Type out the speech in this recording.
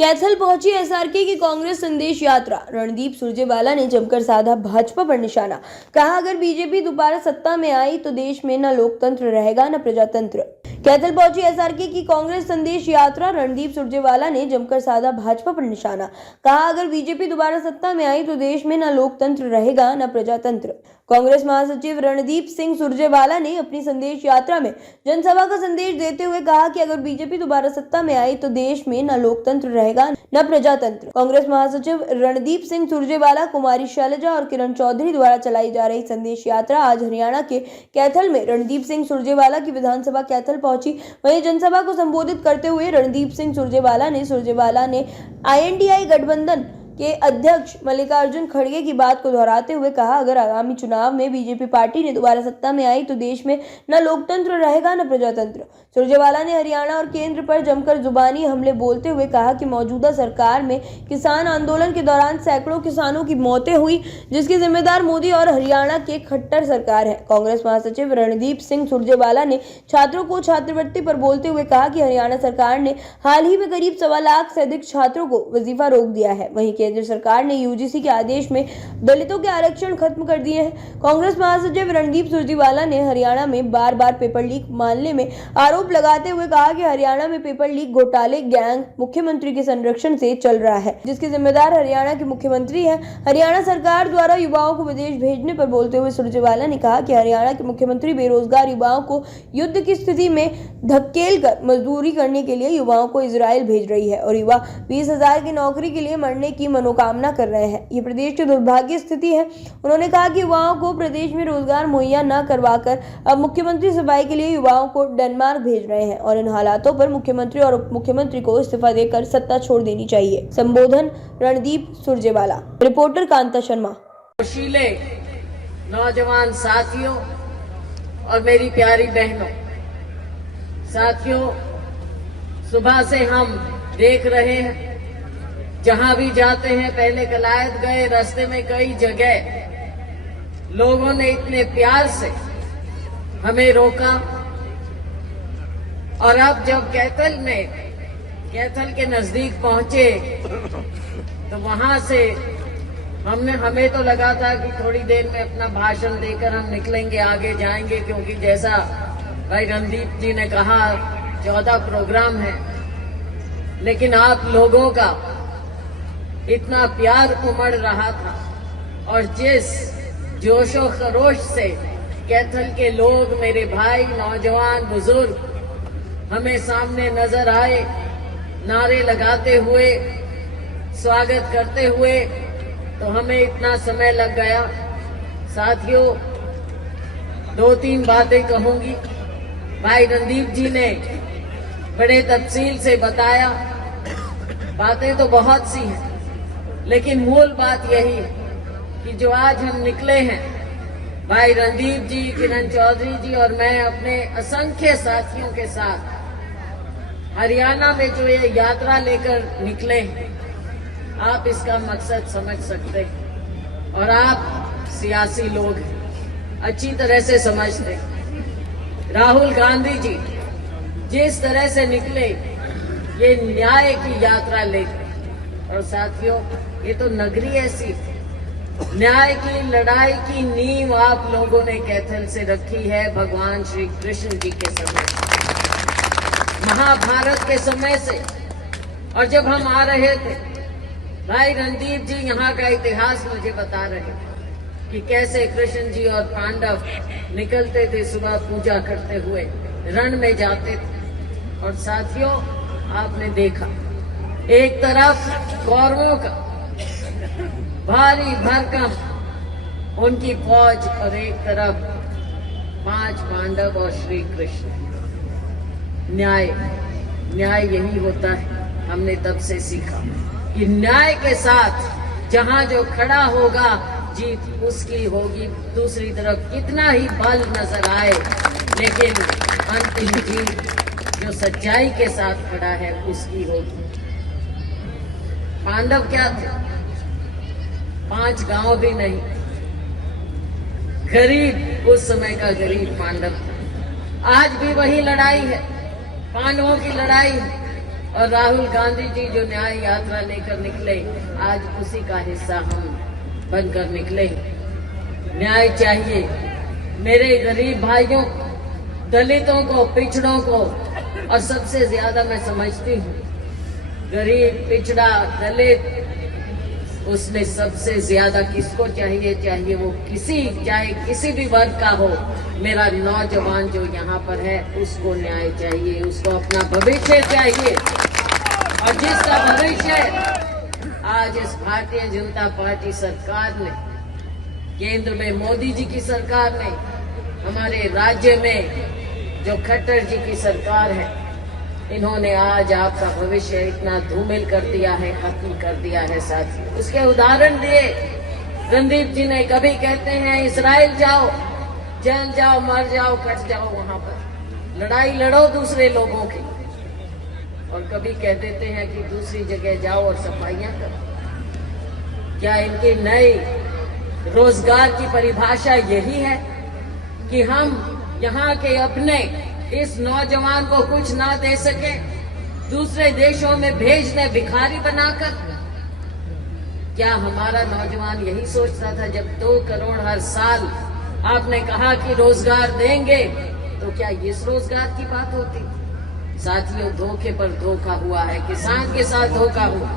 कैथल पहुंची एसआरके की कांग्रेस संदेश यात्रा। रणदीप सुरजेवाला ने जमकर साधा भाजपा पर निशाना। कहा, अगर बीजेपी दोबारा सत्ता में आई तो देश में न लोकतंत्र रहेगा न प्रजातंत्र। कैथल पहुंची एसआरके की कांग्रेस संदेश यात्रा। रणदीप सुरजेवाला ने जमकर साधा भाजपा पर निशाना। कहा, अगर बीजेपी दोबारा सत्ता में आई तो देश में न लोकतंत्र रहेगा न प्रजातंत्र। कांग्रेस महासचिव रणदीप सिंह सुरजेवाला ने अपनी संदेश यात्रा में जनसभा का संदेश देते हुए कहा कि अगर बीजेपी दोबारा सत्ता में आई तो देश में न लोकतंत्र रहेगा न प्रजातंत्र। कांग्रेस महासचिव रणदीप सिंह सुरजेवाला, कुमारी शैलजा और किरण चौधरी द्वारा चलाई जा रही संदेश यात्रा आज हरियाणा के कैथल में रणदीप सिंह सुरजेवाला की विधानसभा कैथल पहुंची। वहीं जनसभा को संबोधित करते हुए रणदीप सिंह सुरजेवाला ने INDI गठबंधन के अध्यक्ष मल्लिकार्जुन खड़गे की बात को दोहराते हुए कहा, अगर आगामी चुनाव में बीजेपी पार्टी ने दोबारा सत्ता में आई तो देश में न लोकतंत्र रहेगा न प्रजातंत्र। सुरजेवाला ने हरियाणा और केंद्र पर जमकर जुबानी हमले बोलते हुए कहा कि मौजूदा सरकार में किसान आंदोलन के दौरान सैकड़ों किसानों की मौतें हुई, जिसकी जिम्मेदार मोदी और हरियाणा के खट्टर सरकार है। कांग्रेस महासचिव रणदीप सिंह सुरजेवाला ने छात्रों को छात्रवृत्ति पर बोलते हुए कहा कि हरियाणा सरकार ने हाल ही में करीब 1.25 लाख से अधिक छात्रों को वजीफा रोक दिया है। वहीं केंद्र सरकार ने UGC के आदेश में दलितों के आरक्षण खत्म कर दिए हैं। कांग्रेस महासचिव रणदीप सुरजेवाला ने हरियाणा में बार-बार पेपर लीक मामले में आरोप लगाते हुए कहा कि हरियाणा में पेपर लीक घोटाले गैंग मुख्यमंत्री के संरक्षण से चल रहा है, जिसके जिम्मेदार हरियाणा के मुख्यमंत्री हैं। हरियाणा सरकार द्वारा युवाओं को विदेश भेजने पर बोलते हुए सुरजेवाला ने कहा कि हरियाणा के मुख्यमंत्री बेरोजगार युवाओं को युद्ध की स्थिति में धकेल कर मजदूरी करने के लिए युवाओं को इजराइल भेज रही है और युवा 20,000 की नौकरी के लिए मरने की मनोकामना कर रहे हैं। ये प्रदेश की दुर्भाग्य स्थिति है। उन्होंने कहा कि युवाओं को प्रदेश में रोजगार मुहैया न करवाकर अब मुख्यमंत्री सफाई के लिए युवाओं को डेनमार्क भेज रहे हैं और इन हालातों पर मुख्यमंत्री और उप मुख्यमंत्री को इस्तीफा देकर सत्ता छोड़ देनी चाहिए। संबोधन रणदीप सुरजेवाला। रिपोर्टर कांता शर्मा। जोशीले नौजवान साथियों और मेरी प्यारी बहनों, साथियों, सुबह से हम देख रहे हैं, जहां भी जाते हैं, पहले कलायत गए, रास्ते में कई जगह लोगों ने इतने प्यार से हमें रोका और अब जब कैथल के नजदीक पहुंचे तो वहां से हमें तो लगा था कि थोड़ी देर में अपना भाषण देकर हम निकलेंगे, आगे जाएंगे, क्योंकि जैसा भाई रणदीप जी ने कहा 14 प्रोग्राम है, लेकिन आप लोगों का इतना प्यार उमड़ रहा था और जिस जोशो खरोश से कैथल के लोग, मेरे भाई, नौजवान, बुजुर्ग हमें सामने नजर आए, नारे लगाते हुए, स्वागत करते हुए, तो हमें इतना समय लग गया। साथियों, 2-3 बातें कहूंगी। भाई रणदीप जी ने बड़े तफसील से बताया, बातें तो बहुत सी हैं, लेकिन मूल बात यही है कि जो आज हम निकले हैं, भाई रणदीप जी, किरण चौधरी जी और मैं अपने असंख्य साथियों के साथ हरियाणा में जो ये यात्रा लेकर निकले हैं, आप इसका मकसद समझ सकते हैं और आप सियासी लोग हैं, अच्छी तरह से समझते हैं। राहुल गांधी जी जिस तरह से निकले ये न्याय की यात्रा लेकर, और साथियों, ये तो नगरी ऐसी, न्याय की लड़ाई की नींव आप लोगों ने कैथल से रखी है भगवान श्री कृष्ण जी के समय, महाभारत के समय से। और जब हम आ रहे थे, भाई रणदीप जी यहाँ का इतिहास मुझे बता रहे कि कैसे कृष्ण जी और पांडव निकलते थे, सुबह पूजा करते हुए रण में जाते थे। और साथियों, आपने देखा एक तरफ कौरवों का भारी भरकम उनकी फौज और एक तरफ 5 पांडव और श्री कृष्ण। न्याय यही होता है। हमने तब से सीखा कि न्याय के साथ जहां जो खड़ा होगा जीत उसकी होगी। दूसरी तरफ कितना ही बल नजर आए, लेकिन अंतिम जीत जो सच्चाई के साथ खड़ा है उसकी होगी। पांडव क्या थे? 5 गांव भी नहीं, गरीब, उस समय का गरीब पांडव था। आज भी वही लड़ाई है, पांडवों की लड़ाई है। और राहुल गांधी जी जो न्याय यात्रा लेकर निकले, आज उसी का हिस्सा हम बनकर निकले। न्याय चाहिए मेरे गरीब भाइयों, दलितों को, पिछड़ों को, और सबसे ज्यादा मैं समझती हूँ गरीब, पिछड़ा, दलित, उसमें सबसे ज्यादा किसको चाहिए? चाहिए वो चाहे किसी भी वर्ग का हो, मेरा नौजवान जो यहाँ पर है उसको न्याय चाहिए, उसको अपना भविष्य चाहिए। और जिसका भविष्य आज इस भारतीय जनता पार्टी सरकार ने, केंद्र में मोदी जी की सरकार ने, हमारे राज्य में जो खट्टर जी की सरकार है, इन्होंने आज आपका भविष्य इतना धूमिल कर दिया है, खत्म कर दिया है। साथी उसके उदाहरण दिए रणदीप जी ने। कभी कहते हैं इजराइल जाओ, जेल जाओ, मर जाओ, कट जाओ, वहां पर लड़ाई लड़ो दूसरे लोगों की, और कभी कह देते हैं कि दूसरी जगह जाओ और सफाइयां करो। क्या इनकी नई रोजगार की परिभाषा यही है कि हम यहाँ के अपने इस नौजवान को कुछ ना दे सके, दूसरे देशों में भेज दें भिखारी बनाकर? क्या हमारा नौजवान यही सोचता था जब 2 करोड़ हर साल आपने कहा कि रोजगार देंगे, तो क्या इस रोजगार की बात होती? साथियों, धोखे पर धोखा हुआ है, किसान के साथ धोखा हुआ।